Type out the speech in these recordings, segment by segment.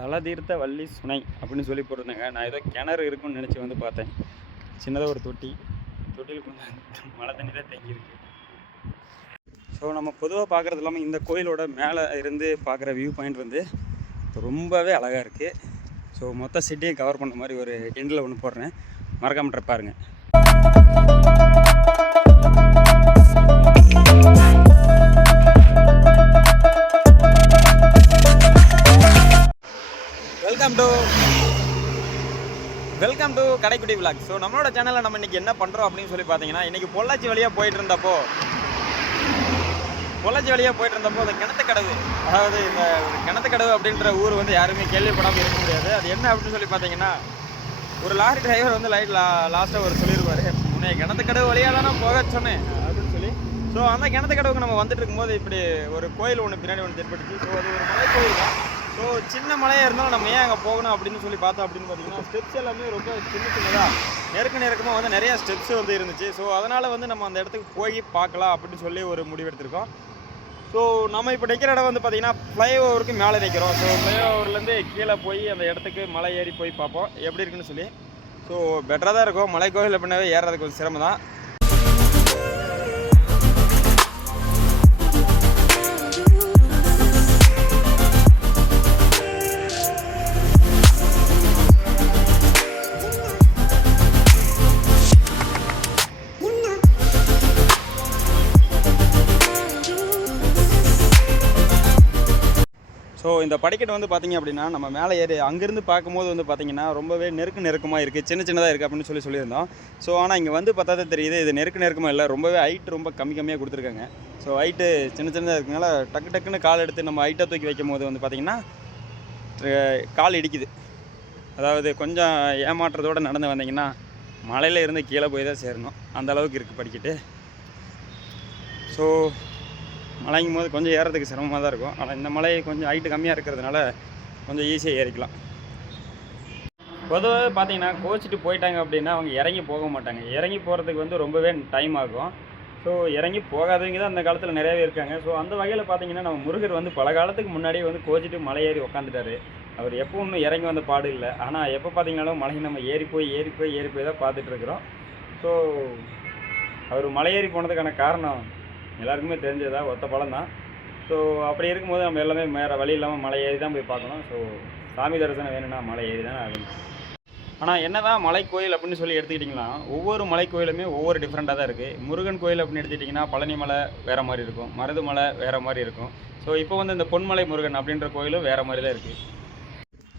தலை தீர்த்த வள்ளி சுனை அப்படின்னு சொல்லி போட்டிருந்தேங்க. நான் ஏதோ கிணறு இருக்குன்னு நினச்சி வந்து பார்த்தேன். சின்னதாக ஒரு தொட்டியில் கொஞ்சம் மழை தண்ணி தான் தேங்கியிருக்கு. ஸோ நம்ம பொதுவாக பார்க்குறது இல்லாமல் இந்த கோயிலோட மேலே இருந்து பார்க்குற வியூ பாயிண்ட் வந்து ரொம்பவே அழகாக இருக்குது. ஸோ மொத்த சிட்டியும் கவர் பண்ண மாதிரி ஒரு எண்டில் ஒன்று போடுறேன், மறக்காம பாருங்க. Welcome to Kadaikutty vlog. So நம்மளோட சேனலில் நம்ம இன்றைக்கி என்ன பண்ணுறோம் அப்படின்னு சொல்லி பார்த்தீங்கன்னா, இன்றைக்கி பொள்ளாச்சி வழியாக போயிட்டு இருந்தப்போ அந்த கிணத்துக்கடவு, அதாவது இந்த கிணத்துக்கடவு அப்படின்ற ஊர் வந்து யாருமே கேள்விப்படாமல் இருக்க முடியாது. அது என்ன அப்படின்னு சொல்லி பார்த்தீங்கன்னா, ஒரு லாரி டிரைவர் வந்து லாஸ்ட்டாக ஒரு சொல்லியிருப்பார், உன்னை கிணத்துக்கடவு வழியாக தான் நான் போக சொன்னேன் அப்படின்னு சொல்லி. ஸோ அந்த கிணத்துக்கடவுக்கு நம்ம வந்துட்டு இருக்கும்போது இப்படி ஒரு கோயில் ஒன்று பின்னாடி ஒன்று தென்பட்டுச்சு. ஸோ அது ஒரு மலை கோயில் தான். ஸோ சின்ன மலையாக இருந்தாலும் நம்ம ஏன் அங்கே போகணும் அப்படின்னு சொல்லி பார்த்தோம் அப்படின்னு பார்த்தீங்கன்னா, ஸ்டெப்ஸ் எல்லாமே ரொம்ப சின்னதாக நெருக்கமாக வந்து நிறையா ஸ்டெப்ஸ் வந்து இருந்துச்சு. ஸோ அதனால் வந்து நம்ம அந்த இடத்துக்கு போய் பார்க்கலாம் அப்படின்னு சொல்லி ஒரு முடிவு எடுத்திருக்கோம். ஸோ நம்ம இப்போ நிற்கிற இடம் வந்து பார்த்திங்கன்னா ஃப்ளைஓவருக்கு மேலே நிற்கிறோம். ஸோ ஃப்ளைஓவர்லேருந்து கீழே போய் அந்த இடத்துக்கு மலை ஏறி போய் பார்ப்போம் எப்படி இருக்குன்னு சொல்லி. ஸோ பெட்டராக தான் இருக்கும். மலை கோயில் அப்படின்னாவே ஏறுறதுக்கு கொஞ்சம் சிரமம் தான். ஸோ இந்த படிக்கட்டு வந்து பார்த்திங்க அப்படின்னா, நம்ம மேலே ஏறி அங்கேருந்து பார்க்கும்போது வந்து பார்த்திங்கன்னா ரொம்பவே நெருக்கமாக இருக்குது, சின்னதாக இருக்குது அப்படின்னு சொல்லியிருந்தோம். ஸோ ஆனால் இங்கே வந்து பார்த்தா தான் தெரியுது, இது நெருக்கமாக இல்லை, ரொம்பவே ஹைட் ரொம்ப கம்மியாக கொடுத்துருக்காங்க. ஸோ ஹைட்டு சின்னதாக இருக்கனால டக்குன்னு கால் எடுத்து நம்ம ஹைட்டாக தூக்கி வைக்கும் போது வந்து பார்த்திங்கன்னா கால் இடிக்குது. அதாவது கொஞ்சம் ஏமாற்றத்தோடு நடந்து வந்தீங்கன்னா மலையில் இருந்து கீழே போய் தான் சேரணும், அந்த அளவுக்கு இருக்குது படிக்கட்டு. ஸோ மலைங்கும் போது கொஞ்சம் ஏறதுக்கு சிரமமாக தான் இருக்கும். ஆனால் இந்த மலை கொஞ்சம் ஹைட்டு கம்மியாக இருக்கிறதுனால கொஞ்சம் ஈஸியாக ஏறிக்கலாம். பொதுவாக பார்த்தீங்கன்னா கோச்சிட்டு போயிட்டாங்க அப்படின்னா அவங்க இறங்கி போக மாட்டாங்க. இறங்கி போகிறதுக்கு வந்து ரொம்பவே டைம் ஆகும். ஸோ இறங்கி போகாதவங்க தான் அந்த காலத்தில் நிறையாவே இருக்காங்க. ஸோ அந்த வகையில் பார்த்தீங்கன்னா நம்ம முருகர் வந்து பல காலத்துக்கு முன்னாடியே வந்து கோச்சிட்டு மலை ஏறி உக்காந்துட்டார். அவர் எப்போ ஒன்றும் இறங்கி வந்த பாடு இல்லை. ஆனால் எப்போ பார்த்தீங்கன்னாலும் மலையை நம்ம ஏறி போய் தான் பார்த்துட்ருக்குறோம். ஸோ அவர் மலை ஏறி போனதுக்கான காரணம் எல்லாருக்குமே தெரிஞ்சதா, ஒத்த பழம் தான். ஸோ அப்படி இருக்கும்போது நம்ம எல்லாமே வேறு வழி இல்லாமல் மலை ஏறி தான் போய் பார்க்கணும். ஸோ சாமி தரிசனம் வேணும்னா மலை ஏறி தானே ஆகணும். ஆனால் என்ன தான் மலை கோயில் அப்படின்னு சொல்லி எடுத்துக்கிட்டிங்கன்னா, ஒவ்வொரு மலை கோயிலுமே ஒவ்வொரு டிஃப்ரெண்ட்டாக தான் இருக்குது. முருகன் கோயில் அப்படின்னு எடுத்துக்கிட்டிங்கன்னா பழனி மலை வேறு மாதிரி இருக்கும், மருது மலை வேறு மாதிரி இருக்கும். ஸோ இப்போ வந்து இந்த பொன்மலை முருகன் அப்படின்ற கோயிலும் வேறு மாதிரி தான் இருக்குது.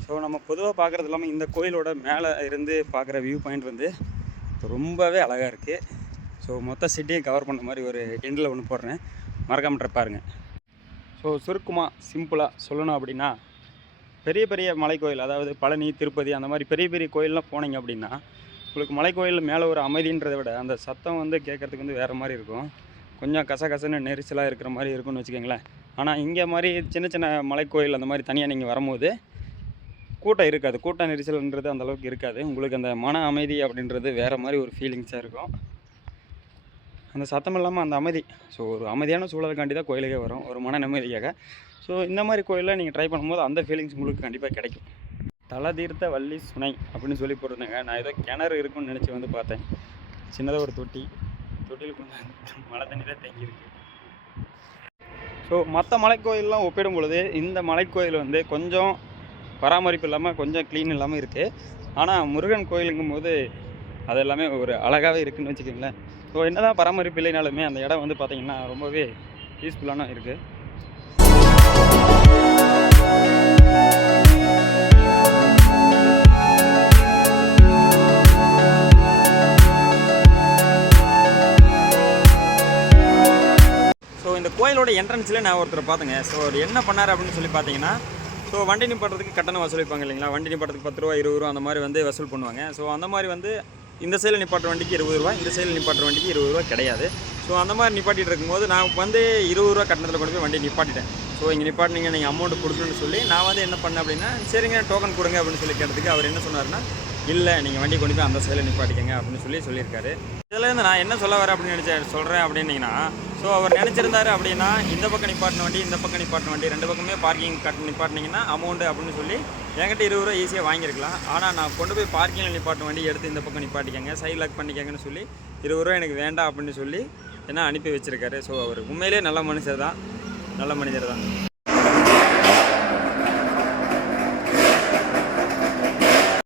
ஸோ நம்ம பொதுவாக பார்க்குறது இல்லாமல் இந்த கோயிலோட மேலே இருந்து பார்க்குற வியூ பாயிண்ட் வந்து ரொம்பவே அழகாக இருக்குது. ஸோ மொத்த சிட்டியும் கவர் பண்ண மாதிரி ஒரு எண்டில் ஒன்று போடுறேன், மறக்காம பாருங்க. ஸோ சுருக்கமாக சிம்பிளாக சொல்லணும் அப்படின்னா, பெரிய மலை கோயில், அதாவது பழனி, திருப்பதி அந்த மாதிரி பெரிய கோயிலெலாம் போனீங்க அப்படின்னா உங்களுக்கு மலை கோயிலில் மேலே ஒரு அமைதின்றதை விட அந்த சத்தம் வந்து கேட்குறதுக்கு வந்து வேறு மாதிரி இருக்கும். கொஞ்சம் கசகசன்னு நெரிசலாக இருக்கிற மாதிரி இருக்குன்னு வச்சுக்கோங்களேன். ஆனால் இங்கே மாதிரி சின்ன மலை கோயில் அந்த மாதிரி தனியாக நீங்கள் வரும்போது கூட்டம் இருக்காது. கூட்டம் நெரிசல்ன்றது அந்தளவுக்கு இருக்காது. உங்களுக்கு அந்த மன அமைதி அப்படின்றது வேறு மாதிரி ஒரு ஃபீலிங்ஸாக இருக்கும். அந்த சத்தம் இல்லாமல் அந்த அமைதி. ஸோ ஒரு அமைதியான சூழலுக்காண்டி தான் கோயிலுக்கே வரும், ஒரு மன நிம்மதியாக. ஸோ இந்த மாதிரி கோயிலில் நீங்கள் ட்ரை பண்ணும்போது அந்த ஃபீலிங்ஸ் உங்களுக்கு கண்டிப்பாக கிடைக்கும். தலை தீர்த்த வள்ளி சுனை அப்படின்னு சொல்லி போட்டிருந்தேங்க. நான் ஏதோ கிணறு இருக்குன்னு நினச்சி வந்து பார்த்தேன். சின்னதாக ஒரு தொட்டியில் கொஞ்சம் மழை தண்ணி தான் தேங்கியிருக்கு. ஸோ மற்ற மலைக்கோயிலெலாம் ஒப்பிடும் பொழுது இந்த மலைக்கோயில் வந்து கொஞ்சம் பராமரிப்பு இல்லாமல், கொஞ்சம் க்ளீன் இல்லாமல் இருக்குது. ஆனால் முருகன் கோயிலுங்கும் போது அது எல்லாமே ஒரு அழகாகவே இருக்குதுன்னு வச்சுக்கோங்களேன். ஸோ என்ன தான் பராமரிப்பு இல்லைனாலுமே அந்த இடம் வந்து பார்த்திங்கன்னா ரொம்பவே பீஸ்ஃபுல்லான இருக்குது. ஸோ இந்த கோயிலோட என்ட்ரன்ஸில் நான் ஒருத்தரை பார்த்தேங்க. ஸோ அவர் என்ன பண்ணார் அப்படின்னு சொல்லி பார்த்தீங்கன்னா, ஸோ வண்டி நிப்பாட்டுறதுக்கு கட்டணம் வசூலிப்பாங்க இல்லைங்களா. வண்டி நிப்பாட்டுறதுக்கு 10 ரூபா 20 ரூபா அந்த மாதிரி வந்து வசூல் பண்ணுவாங்க. ஸோ அந்த மாதிரி வந்து இந்த சைடில் நிப்பாட்டுற வண்டிக்கு 20 ரூபா, இந்த சைடில் நிப்பாட்டுற வண்டிக்கு 20 ரூபா கிடையாது. ஸோ அந்த மாதிரி நிப்பாட்டிகிட்டு இருக்கும்போது நான் வந்து 20 ரூபா கட்டணத்தில் கொண்டு போய் வண்டி நிப்பாட்டிட்டேன். ஸோ இங்கே நிப்பாட்டினீங்க, நீங்கள் அமௌண்ட் கொடுக்கணும்னு சொல்லி நான் வந்து என்ன பண்ணேன் அப்படின்னா, சரிங்க டோக்கன் கொடுங்க அப்படின்னு சொல்லி கேட்டதுக்கு அவர் என்ன சொன்னார்னா, இல்லை நீங்கள் வண்டி கொண்டு போய் அந்த சைடில் நிப்பாட்டிக்கங்க அப்படின்னு சொல்லியிருக்காரு. இதில் இருந்து நான் என்ன சொல்ல வரேன் அப்படின்னு சொல்கிறேன் அப்படின்னீங்கன்னா, ஸோ அவர் நினச்சிருந்தாரு அப்படின்னா இந்த பக்கம் நிப்பாட்டின வண்டி, இந்த பக்கம் நிப்பாட்டின வண்டி 2 பக்கமே பார்க்கிங் நிப்பாட்டினீங்கன்னா அமௌண்ட்டு அப்படின்னு சொல்லி என்கிட்ட 20 ரூபா ஈஸியாக வாங்கியிருக்கலாம். ஆனால் நான் கொண்டு போய் பார்க்கிங்கில் நிப்பாட்டும் வண்டி எடுத்து இந்த பக்கம் நிப்பாட்டிக்கங்க, சைட் லாக் பண்ணிக்கங்கன்னு சொல்லி 20 ரூபா எனக்கு வேண்டாம் அப்படின்னு சொல்லி என்ன அனுப்பி வச்சுருக்காரு. ஸோ அவர் உண்மையிலே நல்ல மனுஷர் தான், நல்ல மனிதர் தான்.